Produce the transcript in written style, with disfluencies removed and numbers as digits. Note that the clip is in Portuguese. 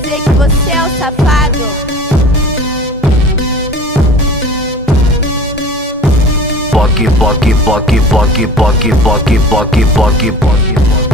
dizer que você é o safado? Poc, poc, poc, poc, poc, poc, poc, poc, poc.